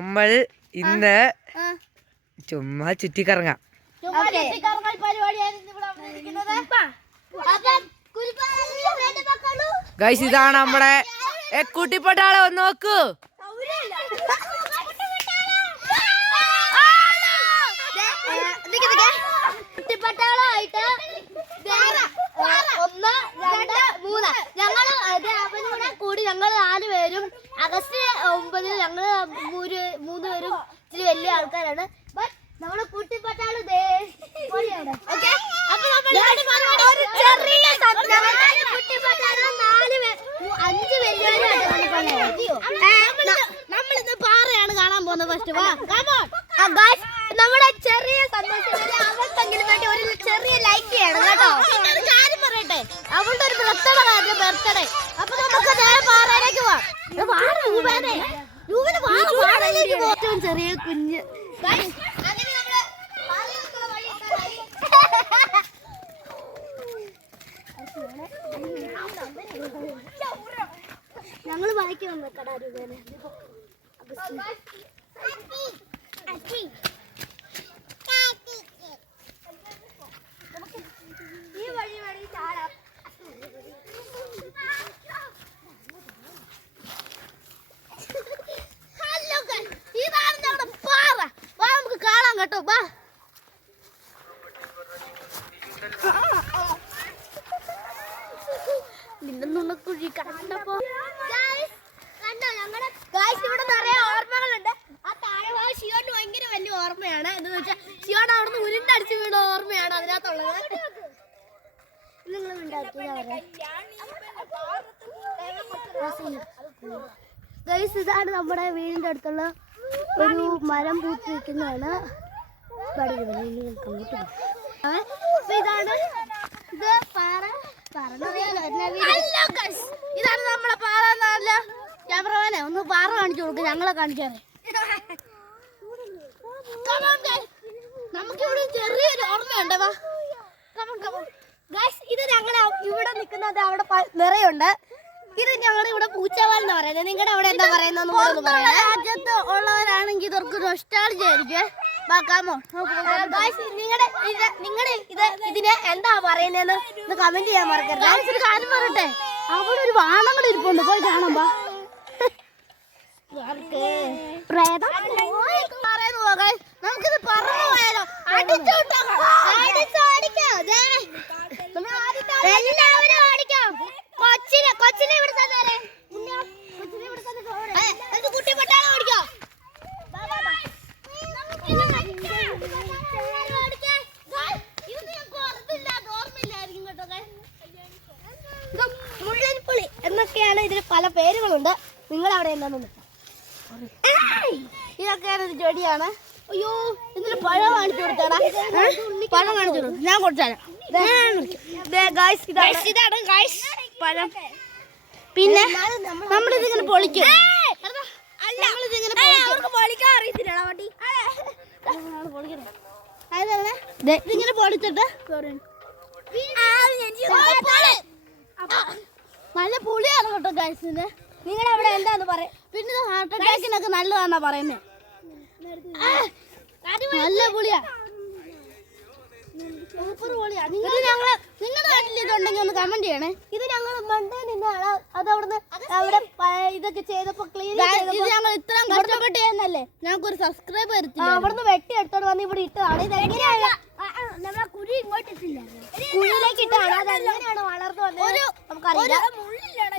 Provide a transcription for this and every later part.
നമ്മൾ ഇന്ന് ചുമ്മാ ചുറ്റിക്കറങ്ങാം. ഗൈസ് ഇതാണ് നമ്മുടെ കുട്ടിപ്പട്ടാളെ ഒന്ന് നോക്കൂ. കുട്ടിപ്പട്ടാളായിട്ട് 1, 2, 3 ഞങ്ങള് അവനൂടെ കൂടി ഞങ്ങൾ 4 പേരും August 9 ഞങ്ങള് 3 പേരും ഇച്ചിരി വലിയ ആൾക്കാരാണ്. ബട്ട് നമ്മള് കുട്ടിപ്പട്ടാള് നമ്മളിന്ന് പാറയാണ് കാണാൻ പോകുന്നത്. ഫസ്റ്റ് നമ്മുടെ ചെറിയ സന്തോഷം അവൾക്കെങ്കിലും വേണ്ടി ഒരു ചെറിയ ലൈക്ക് ചെയ്യണം കേട്ടോ. ഒരു കാര്യം പറയട്ടെ, അവളുടെ ഒരു ബർത്ത്ഡേ. അപ്പൊ നമുക്ക് നേരെ പാറയിലേക്ക് പോവാം. ഏറ്റവും ചെറിയ കുഞ്ഞ് ഞങ്ങള് വായിക്കാൻ വന്ന കടാരൂപേനെ ഈ വഴി വഴി ചാടാം. ഹലോ ഗൈസ്, ഇതാണ് ഞങ്ങളുടെ പാറ. വാ നമുക്ക് കാണാം കേട്ടോ. വാ നിന്നുണക്കുഴി കണ്ടപ്പോ കണ്ടോ ഞങ്ങളുടെ ഗൈസ് ഇവിടെ നിറയെ ഓർമ്മകളുണ്ട്. ആ താഴെ ഷിയോന് ഭയങ്കര വലിയ ഓർമ്മയാണ്. എന്ന് വെച്ചാൽ ഷിയോൺ അവിടുന്ന് ഉരുണ്ടടിച്ച് വീണ ഓർമ്മയാണ് അതിനകത്തുള്ളത്. ഗൈസ് ഇതാണ് നമ്മുടെ വീടിന്റെ അടുത്തുള്ള ഒരു മരം പൂത്തിരിക്കുന്നതാണ്. ഇതാണ് ഇത് പാറ. ഇതാണ് നമ്മളെ പാറ. ക്യാമറമാനെ ഒന്ന് പാറ കാണിച്ചു കൊടുക്കും, ഞങ്ങളെ കാണിക്കാറ്. നമുക്കിവിടെ ചെറിയൊരു ഓർമ്മയുണ്ട്. ഇത് ഞങ്ങൾ ഇവിടെ നിൽക്കുന്നത് അവിടെ നിറയുണ്ട്. ഇത് ഞങ്ങളുടെ ഇവിടെ പൂച്ചവാൽ എന്ന് പറയുന്നത്. നിങ്ങളുടെ അവിടെ എന്താ പറയുന്നത്? രാജ്യത്ത് ഉള്ളവരാണെങ്കിൽ ഇതൊക്കെ നൊസ്റ്റാൾജിയ ആയിരിക്കും. നിങ്ങളുടെ ഇതിന് എന്താ പറയുന്നതെന്ന് ഒന്ന് കമന്റ് ചെയ്യാൻ മറക്കരുത്. ഒരു കാര്യം പറയട്ടെ, അവിടെ ഒരു വാണങ്ങൾ ഇരിപ്പുണ്ട്, പോയി കാണാം. നമുക്കിത് പറഞ്ഞു പോയാലോ? എല്ലാവരും ഓടിക്കാം. കൊച്ചിനെ ഇവിടെ തന്നെ കുട്ടിപ്പട്ടാളം ഓടിക്കാം. മുള്ളൻപുളി എന്നൊക്കെയാണ് ഇതിന് പല പേരുകളുണ്ട്. നിങ്ങൾ അവിടെ എന്താണെന്ന് ഇതൊക്കെയാണ് ഒരു ചെടിയാണ്. അയ്യോ ഇതിന് പഴം കാണിച്ചു കൊടുത്താടാ. പഴം കാണിച്ചു കൊടുക്കും, ഞാൻ കൊടുത്താലും. ഇതാണ് ഗൈസ് പഴം. പിന്നെ നമ്മളിതിങ്ങനെ പൊളിക്കും. ഇതിങ്ങനെ പൊളിച്ചിട്ട് നല്ല പുളിയാണ് കേട്ടോ ഗൈസിന്. നിങ്ങളുടെ അവിടെ എന്താന്ന് പറയാ. പിന്നെ ഹാർട്ട് അറ്റാക്കിനൊക്കെ നല്ലതാന്നാ പറയുന്നേ. നല്ല പുളിയാ, സൂപ്പർ പുളിയാ. നിങ്ങളുടെ നാട്ടിൽ ഇതുണ്ടെങ്കിൽ ഒന്ന് കമന്റ് ചെയ്യണേ. ഇത് ഞങ്ങൾ മണ്ടേ നിന്നാണ്. അതവിടുന്ന് അവിടെ ഇതൊക്കെ ചെയ്തപ്പോ ക്ലീൻ ചെയ്ത് ഞങ്ങൾ ഇത്രയും കഷ്ടപ്പെട്ട് ചെയ്യുന്നല്ലേ. ഞങ്ങൾക്ക് ഒരു സബ്സ്ക്രൈബ് വരുത്തില്ല. അവിടുന്ന് വെട്ടി എടുത്തോണ്ട് വന്ന് ഇവിടെ ഇട്ടതാണ്. ഇത് എങ്ങനെയാണ് നമ്മളെ കുഴി ഇങ്ങോട്ട് ഇട്ടില്ല, കുഴിയിലേക്ക് ഇട്ടാണ്. അത് എങ്ങനെയാണ് വളർന്നു വന്നത് നമുക്കറിയില്ല.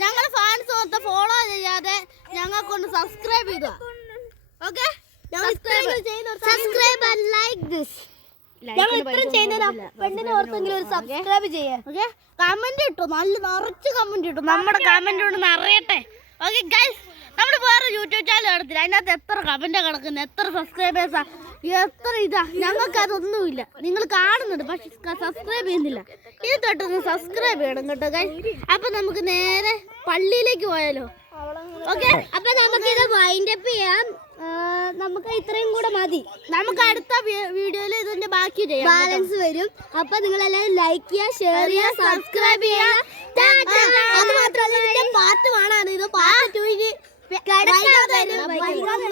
ഞങ്ങൾ ഫാൻസ് മൊത്തം ഫോളോ ചെയ്യാതെ ഞങ്ങൾക്കൊന്ന് സബ്സ്ക്രൈബ് ചെയ്ത. Okay, subscribe and like this. ഞങ്ങൾ ഇത്രയും ചെയ്യുന്ന പെണ്ണിനെ ഓർത്തെങ്കിലും ഒരു സബ്സ്ക്രൈബ് ചെയ്യാം. ഓക്കെ, കമന്റ് ഇട്ടു, നല്ല നിറച്ച് കമന്റ് ഇട്ടു. നമ്മുടെ കമന്റ് കൊണ്ട് നിറയട്ടെ. ഓക്കെ ഗൈസ്, നമ്മൾ വേറെ യൂട്യൂബ് ചാനൽ നടത്തില്ല. അതിനകത്ത് എത്ര കമന്റാ കിടക്കുന്നത്, എത്ര സബ്സ്ക്രൈബേഴ്സാ, എത്ര ഇതാ. ഞങ്ങൾക്ക് അതൊന്നുമില്ല. നിങ്ങൾ കാണുന്നുണ്ട് പക്ഷെ സബ്സ്ക്രൈബ് ചെയ്യുന്നില്ല. ഇത് തൊട്ടൊന്ന് സബ്സ്ക്രൈബ് ചെയ്യണം കേട്ടോ ഗൈസ്. അപ്പൊ നമുക്ക് നേരെ പള്ളിയിലേക്ക് പോയാലോ? ഓക്കെ, അപ്പൊ നമുക്കിത് വൈൻഡ് അപ്പ് ചെയ്യാം. നമുക്ക് ഇത്രയും കൂടെ മതി. നമുക്ക് അടുത്ത വീഡിയോയിൽ ഇതിന്റെ ബാക്കി ചെയ്യാം, ബാലൻസ് വരും. അപ്പൊ നിങ്ങളെല്ലാവരും ലൈക്ക് ചെയ്യുക, ഷെയർ ചെയ്യുക, സബ്സ്ക്രൈബ് ചെയ്യുക. അത് മാത്രമല്ല ഇതിന്റെ പാർട്ട് 1 ആണ്. ഇത് പാർട്ട് 2 വൈകാതെ